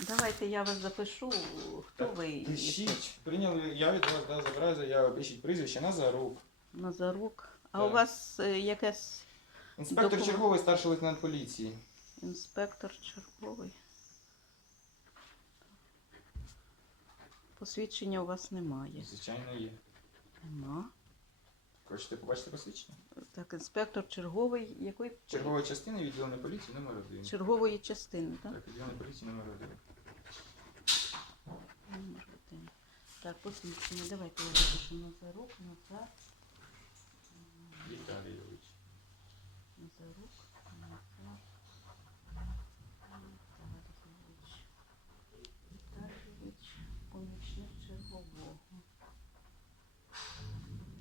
Давайте я вас запишу, хто ви і Пишіть, прийняли, я від вас да, забираю заяву, пишіть прізвище на Назарук. А Так. у вас е, якесь Інспектор Документ. черговий, старший лейтенант поліції. інспектор черговий? Посвідчення у вас немає. Звичайно, є. Нема. Хочете побачити посвідчення? Так, інспектор черговий, якої Чергової частини відділення поліції номер 1. чергової частини, так? Так, відділення поліції номер 1. Номер один. Так, посвідчення. Давайте я запишу Назарук, Назар, Віталійович. Назарук, Назар,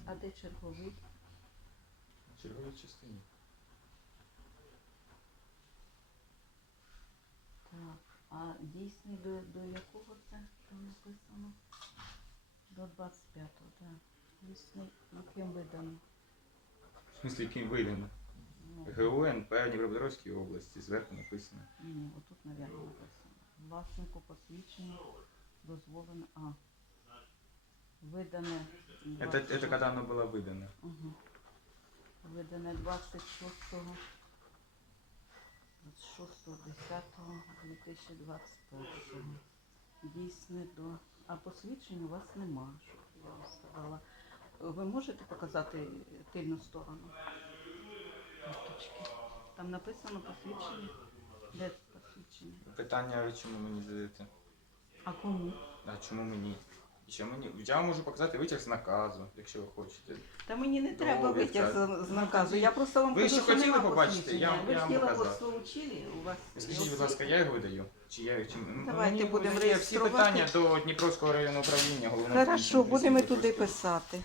А де черговий? В черговій частині. Так, а дійсний до, до якого це там написано? До 25-го, так. Дійсний, яким видано? В смислі, яким видано? Ну, ГУНП Дніпропетровській області, зверху написано. Ні, отут, мабуть, написано. Власнику посвідчення дозволено. А. Видане. Это, это когда оно было выдано. Угу. Видане 26-го. 26.10.2021. Дійсне до. А посвідчень у вас нема, щоб я вам сказала. Ви можете показати тильну сторону? Карточки. Там написано посвідчення. Де це посвідчення? Питання, ви чому мені задаєте? А кому? А чому мені? І Що мені? Я вам можу показати витяг з наказу, якщо ви хочете. Та мені не треба витяг з, з наказу. Я просто вам Ви кажу, ще що хотіли нема побачити? посвідчення. Я- Ви я ж вам тіло показав. у вас Скажіть, будь ласка, я його видаю? Чи я чи Давайте мені будемо видає всі реєструвати. питання до Дніпровського районного управління головного. Хорошо, управління будемо поліції туди Дніпровського. писати.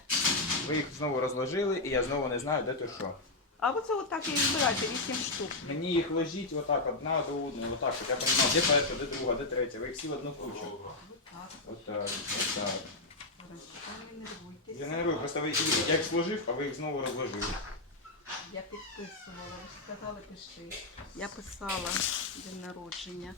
Ви їх знову розложили, і я знову не знаю, де то що. А оце отак і збирайте, вісім штук. Мені їх ложіть отак, одна до одної, отак. от Я розумію, де перша, де друга, де третя. Ви їх всі в одну кучу. Так, Отак, хорошо. Я не просто ви їх як сложив, а ви їх знову розложили. Я підписувала, ви ж сказали, пиши. Я писала день народження.